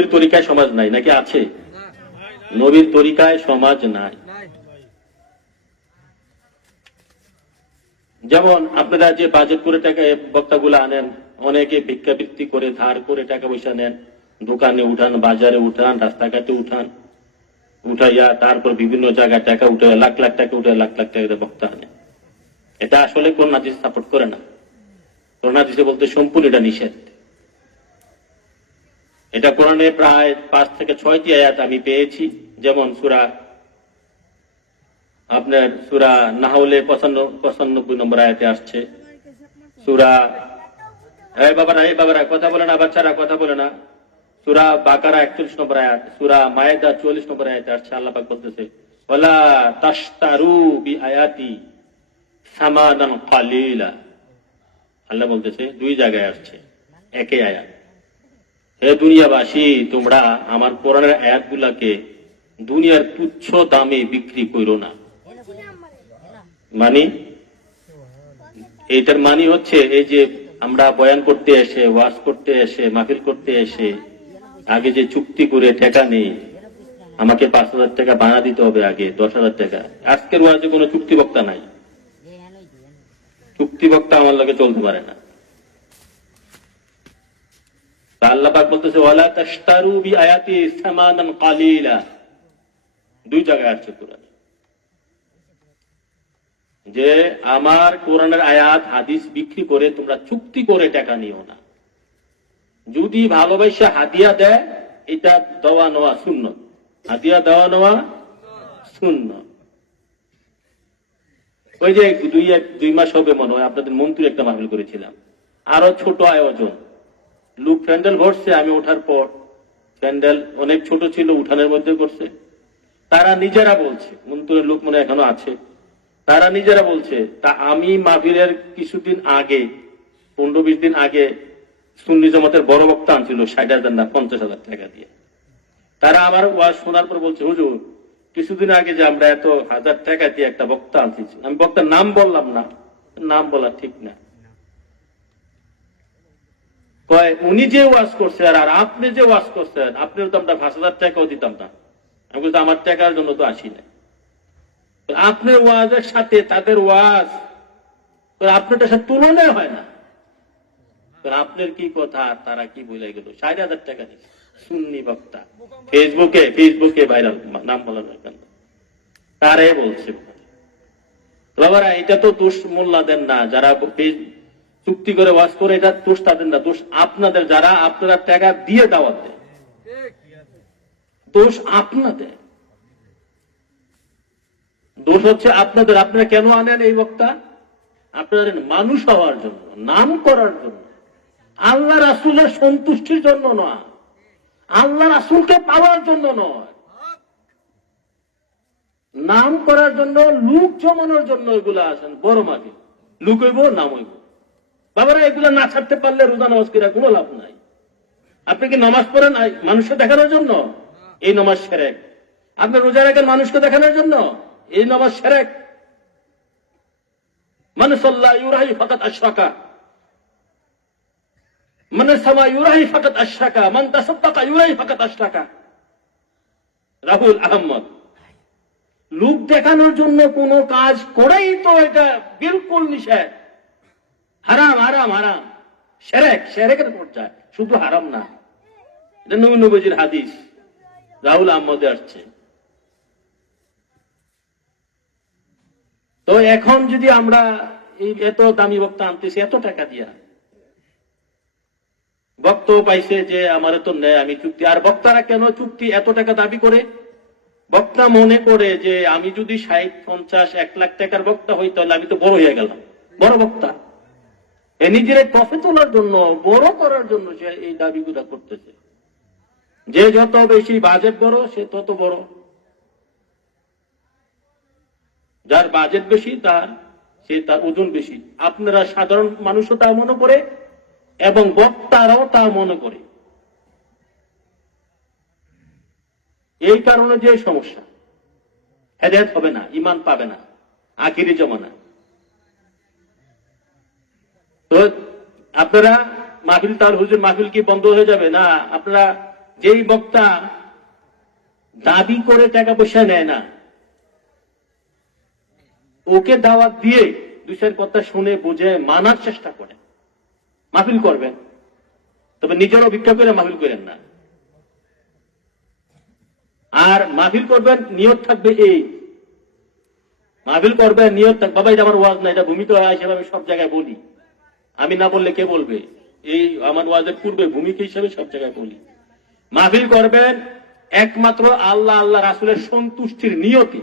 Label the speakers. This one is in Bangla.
Speaker 1: নবীর তরিকায় সমাজ নাই নাকি আছে নবীর তরিকায় সমাজ নাই যেমন আপনারা যে বাজেট করে টাকা বক্তাগুলো আনেন অনেকে ভিক্ষাবৃত্তি করে ধার করে টাকা পয়সা নেন দোকানে উঠান বাজারে উঠান রাস্তাঘাটে উঠান উঠাইয়া তারপর বিভিন্ন জায়গায় টাকা উঠে লাখ লাখ টাকা উঠে লাখ লাখ টাকা বক্তা আনে এটা আসলে কোন নাদিস সাপোর্ট করে না কোন নাদিসে বলতে সম্পূর্ণ এটা নিষেধ এটা কোরআনে প্রায় পাঁচ থেকে ছয়টি আয়াত আমি পেয়েছি যেমন সুরা আপনার সুরা নাহলে পছন্দ পঁচানব্বই নম্বর আয়াতে আসছে সুরা এই বাবারা এই বাবারা কথা বলে না বাচ্চারা কথা বলে না সুরা বাকারা একচল্লিশ নম্বর আয়াত সুরা মায়েদা চুয়াল্লিশ নম্বর আয়াতে আসছে আল্লাহ বলতেছে ওলা তাস্তারু বি আয়াতি সামাদান কালিলা আল্লাহ বলতেছে দুই জায়গায় আসছে একে আয়াত হে দুনিয়াবাসী তোমরা আমার কোরআনের গুলাকে দুনিয়ার তুচ্ছ দামে বিক্রি করো না মানে এটার মানে হচ্ছে এই যে আমরা বয়ান করতে এসে ওয়াজ করতে এসে মাহফিল করতে এসে আগে যে চুক্তি করে টাকা নেই আমাকে পাঁচ হাজার টাকা বানা দিতে হবে আগে দশ হাজার টাকা আজকের ওয়াজে কোনো চুক্তি বক্তা নাই চুক্তি বক্তা আমার লোকে চলতে পারে না আল্লাপাক বলতেছে দুই জায়গায় আসছে কোরআন যে আমার কোরআনের আয়াত হাদিস বিক্রি করে তোমরা চুক্তি করে টাকা নিও না যদি দেয় এটা দেওয়া নেওয়া শূন্য হাতিয়া দেওয়া নেওয়া শূন্য ওই যে দুই এক দুই মাস হবে মনে হয় আপনাদের মন্ত্রী একটা মাহফিল করেছিলাম আরো ছোট আয়োজন লুক প্যান্ডেল ভরছে আমি ওঠার পর প্যান্ডেল অনেক ছোট ছিল উঠানের মধ্যে করছে তারা নিজেরা বলছে মন্তুরের লোক মনে এখনো আছে তারা নিজেরা বলছে তা আমি মাহফিলের কিছুদিন আগে পনেরো বিশ দিন আগে সুন্নি জমাতের বড় বক্তা আনছিল ষাট হাজার না পঞ্চাশ হাজার টাকা দিয়ে তারা আমার ওয়াজ শোনার পর বলছে হুজুর কিছুদিন আগে যে আমরা এত হাজার টাকা দিয়ে একটা বক্তা আনছি আমি বক্তার নাম বললাম না নাম বলা ঠিক না কয় উনি যে ওয়াজ করছেন আর আপনি যে ওয়াজ করছেন আপনার তো আমরা পাঁচ হাজার টাকাও দিতাম না আমি কিন্তু আমার টাকার জন্য তো আসি না আপনার ওয়াজের সাথে তাদের ওয়াজ আপনারটার সাথে তুলনায় হয় না আপনার কি কথা আর তারা কি বলে গেল সাড়ে হাজার টাকা দিচ্ছে সুন্নি বক্তা ফেসবুকে ফেসবুকে ভাইরাল নাম বলা যায় কেন তারে বলছে বাবারা এটা তো দোষ মোল্লাদের না যারা চুক্তি করে ওয়াজ করে এটা দোষ তাদের না দোষ আপনাদের যারা আপনারা টাকা দিয়ে দাওয়াত দেয় দোষ আপনাদের দোষ হচ্ছে আপনাদের আপনারা কেন আনেন এই বক্তা আপনাদের মানুষ হওয়ার জন্য নাম করার জন্য আল্লাহ রাসুলের সন্তুষ্টির জন্য নয় আল্লাহ রাসুলকে পাওয়ার জন্য নয় নাম করার জন্য লুক জমানোর জন্য এগুলা আসেন বড় মাটি লুকইব নাম হইব বাবারা এগুলো না ছাড়তে পারলে রোজা নামাজ করে কোনো লাভ নাই আপনি কি নামাজ পড়েন মানুষকে দেখানোর জন্য এই নামাজ সেরেক আপনি রোজা রাখেন মানুষকে দেখানোর জন্য এই নামাজ সেরেক মানে ইউরাহি মানে মান রাহুল আহম্মদ লোক দেখানোর জন্য কোন কাজ করেই তো এটা বিলকুল নিষেধ হারাম হারাম হারাম সেরেক সেরেকের পর্যায়ে শুধু হারাম না এটা নবী নবজির হাদিস রাহুল আহমদে আসছে তো এখন যদি আমরা এত দামি বক্তা আনতেছি এত টাকা দিয়া বক্ত পাইছে যে আমার তো নেয় আমি চুক্তি আর বক্তারা কেন চুক্তি এত টাকা দাবি করে বক্তা মনে করে যে আমি যদি ষাট পঞ্চাশ এক লাখ টাকার বক্তা হই তাহলে আমি তো বড় হয়ে গেলাম বড় বক্তা এ নিজের টফে তোলার জন্য বড় করার জন্য সে এই দাবি দাবিগুলা করতেছে যে যত বেশি বাজেট বড় সে তত বড় যার বাজেট বেশি তার সে তার ওজন বেশি আপনারা সাধারণ মানুষও তা মনে করে এবং বক্তারাও তা মনে করে এই কারণে যে সমস্যা হেদায়ত হবে না ইমান পাবে না আখিরি জমানা তো আপনারা মাহফিল তার হুজুর মাহফিল কি বন্ধ হয়ে যাবে না আপনারা যেই বক্তা দাবি করে টাকা পয়সা নেয় না ওকে দাওয়াত দিয়ে দুশের কথা শুনে বুঝে মানার চেষ্টা করে মাহফিল করবেন তবে নিজের অভিজ্ঞা করে মাহফিল করেন না আর মাহফিল করবেন নিয়ত থাকবে এই মাহফিল করবেন নিয়ত থাকবে বাবা এটা আমার ওয়াজ না এটা ভূমিকা হিসেবে আমি সব জায়গায় বলি আমি না বললে কে বলবে এই আমার ওয়াজের পূর্বে ভূমিকা হিসাবে সব জায়গায় বলি মাহফিল করবেন একমাত্র আল্লাহ আল্লাহ রাসুলের সন্তুষ্টির নিয়তি